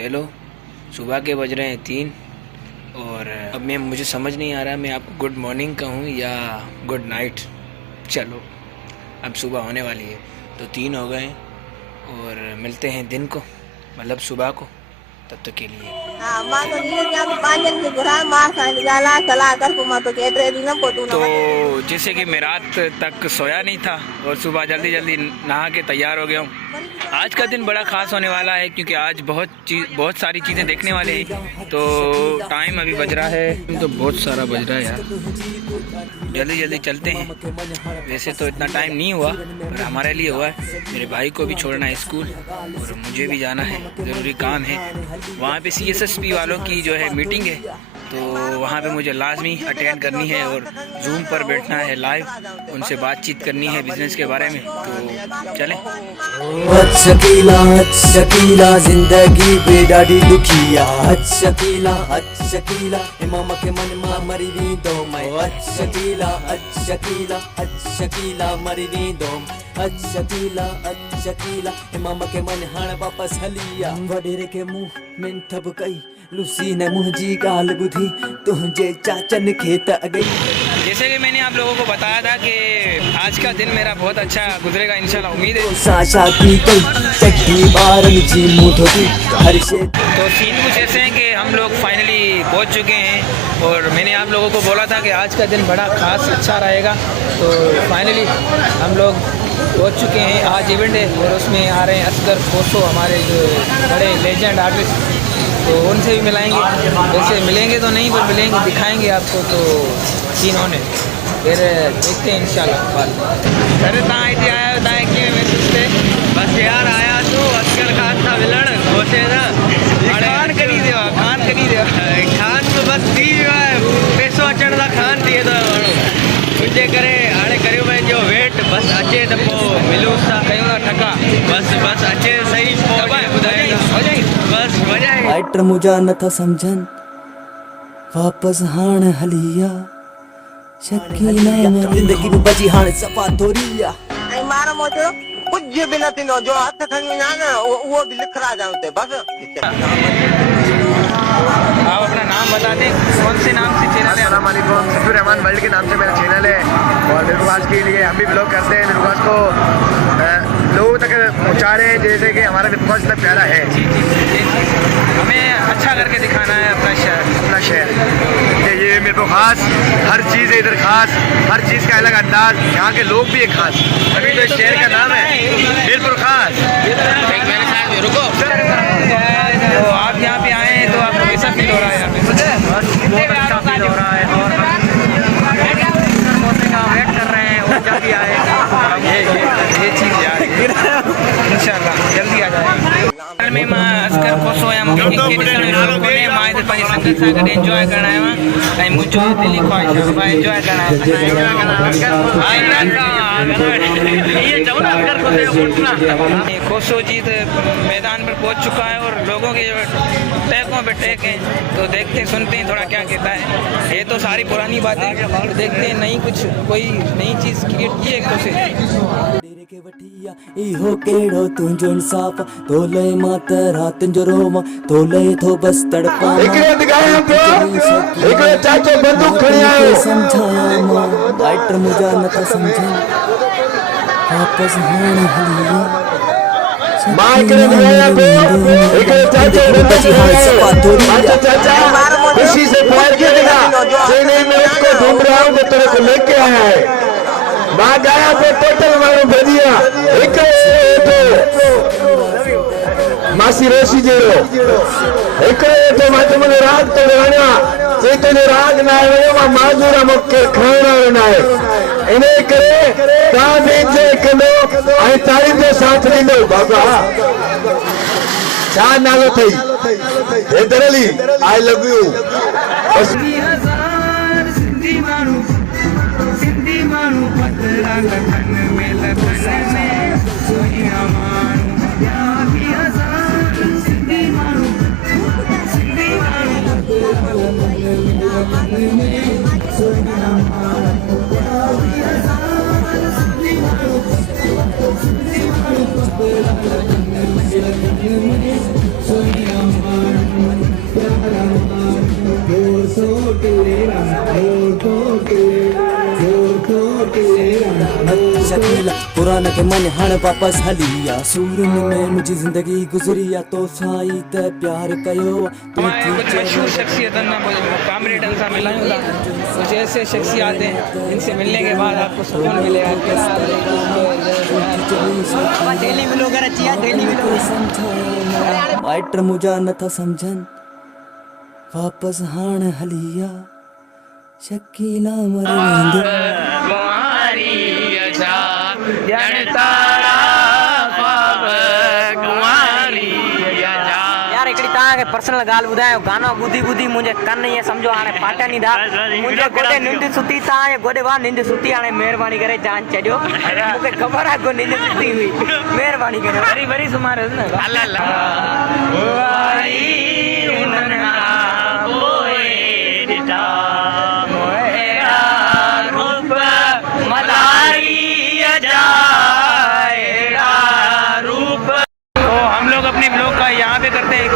Hello, सुबह के बज रहे हैं 3 और अब मुझे समझ नहीं आ रहा मैं आपको गुड मॉर्निंग कहूँ या गुड नाइट। चलो, अब सुबह होने वाली है तो 3 हो गए और मिलते हैं दिन को, मतलब सुबह को। तब तक के लिए तो जैसे कि मैं रात तक सोया नहीं था और सुबह जल्दी जल्दी नहा के तैयार हो गया हूँ। आज का दिन बड़ा ख़ास होने वाला है क्योंकि आज बहुत सारी चीज़ें देखने वाले हैं। तो टाइम अभी बज रहा है, तो बहुत सारा बज रहा है यार, जल्दी जल्दी चलते हैं। वैसे तो इतना टाइम नहीं हुआ पर हमारे लिए हुआ है। मेरे भाई को भी छोड़ना है स्कूल और मुझे भी जाना है, ज़रूरी काम है। वहाँ पे CSSP वालों की जो है मीटिंग है, तो वहाँ पे मुझे लाजमी अटेंड करनी है और जूम पर बैठना है, लाइव उनसे बातचीत करनी है बिजनेस के बारे में। तो चलें। शकीला जिंदगी बेडाडी दुखिया, शकीला इमाम के मन मा मरीदी दो मैं, शकीला मरीदी दो, शकीला इमाम के मन हाण वापस हलिया। वडेरे के मुंह में थब कई लुसी ने मुंजी गाल बुधी तुझे चाचन खेत गई। जैसे कि मैंने आप लोगों को बताया था कि आज का दिन मेरा बहुत अच्छा गुजरेगा इंशाल्लाह, उम्मीद है। साशा की कई चक्की बारन जी मुठोती हर से। तो सीन कुछ ऐसे हैं कि हम लोग फाइनली पहुंच चुके हैं और मैंने आप लोगों को बोला था कि आज का दिन बड़ा ख़ास अच्छा रहेगा। तो फाइनली हम लोग पहुंच चुके हैं। आज इवेंट है और उसमें आ रहे हैं असगर खोसो, हमारे जो बड़े लेजेंड आर्टिस्ट, तो उनसे भी मिलाएंगे। वैसे मिलेंगे तो नहीं पर मिलेंगे, दिखाएंगे आपको। तो सीन होने फिर देखते हैं इंशाल्लाह। अरे तहाँ इतनी आया बताएं कि मैं तुझसे बस यार आया तू असगर खान था विलड़ खोसे था खान करी देवा खान तो बस थी पैसो अचण था खान थिए तो मुझे करे हाणे करियो मैं जो वेट बस अचे तो पोइ मिलूं था कयूं था ठका बस अचे सही पोइ ॿुधाए बस वजाए। राइटर मुझा नथा समझन वापस हाण हलिया, शकीला जिंदगी में बची हाण सफ़ा थोरिया। ऐं मार मोचो कुछ भी न थींदो, जो हथ खणी वञा न उहो बि लिखरा जाऊं ते बस। आप अपना नाम बता दें, कौन से नाम से चैनल है? अस्सलाम वालेकुम, सिद्धू रहमान वर्ल्ड के नाम से मेरा चैनल है और मिर्गुवाज के लिए हम भी ब्लॉग करते हैं। मिर्गुवाज को लोगों तक पहुँचा रहे हैं जैसे कि हमारा मिर्गुवाज इतना प्यारा है। हमें अच्छा करके दिखाना है अपना शहर। ये मेरे को खास हर चीज़ है इधर, खास हर चीज़ का अलग अंदाज, यहाँ के लोग भी एक खास, अभी तो इस शहर का नाम है मीरपुर खास। रुको, तो आप यहाँ पे आए हैं तो आपको कैसा फील हो रहा है? यहाँ पे बहुत अच्छा फील हो रहा है और हम वेट कर रहे हैं और जल्दी आए ये चीज़ यार इंशाल्लाह जल्दी आ जाएगी। में मां असगर खोसो या मूंखे के ॾिसण जो शौक़ु कोन्हे, मां हिते पंहिंजी संगत सां गॾु एंजॉय करणु आयो आहियां ऐं मुंहिंजो दिली ख़्वाहिश आहे भाई एंजॉय करणु आयो। खोसो जी मैदान पर पहुंच चुका है और लोगों के टैकों पे टैक हैं, तो देखते हैं सुनते हैं थोड़ा क्या कहता है। ये तो सारी पुरानी बातें, तो देखते हैं नई कुछ कोई नई चीज़ क्रिएट की है कोशिश। के वठिया इहो केड़ो तुंजो इंसाफ तोले मात रात जो रोवा तोले थो बस तड़पा एकरे दिखाया पियो एकरे चाचो बंदूक खणी आयो समझाया मां राइटर मुझा नथा समझे वापस हाण हलिया मां एकरे दिखाया पियो एकरे चाचो बंदूक खणी आयो चाचा खुशी से फायर के दिखा चेन्नई में उसको ढूंढ रहा हूं, मैं तेरे को लेके आया है। मां गाया पे टोटल मारो भजिया एक मासी रोशी जेरो एक तो मां तुमने राग तो गाना चेतने राग ना आयो मां माजूरा मक्के खाना ना है इने करे ता बेजे कनो आई तारी जो साथ लींदो बाबा छा नालो थई हेदरली I love you. Sonia Shakila कुरान के मन हण वापस हलिया सूरन में मुझी जिंदगी गुजरिया तो साई ते प्यार कयो हमारे कुछ मशहूर शख्सियत कामरेड सा मिलाऊंगा कुछ ऐसे शख्सियात हैं इनसे मिलने के बाद आपको सुकून मिलेगा। डेली व्लॉग रचिया डेली व्लॉग माइट मुझा न था समझन वापस हाण हलिया शकीला मरंद यार हिकिड़ी तव्हांखे पर्सनल ॻाल्हि ॿुधायो गानो ॿुधी ॿुधी मुंहिंजे कन ईअं सम्झो हाणे फाटनि ई था मुंहिंजे गोॾे निंड सुती तव्हांजे गोॾे वाह निंड सुती हाणे महिरबानी करे जान छॾियो मूंखे ख़बर आहे को निंड सुती हुई महिरबानी करे वरी वरी सुमारे न यहाँ पे करते हैं एक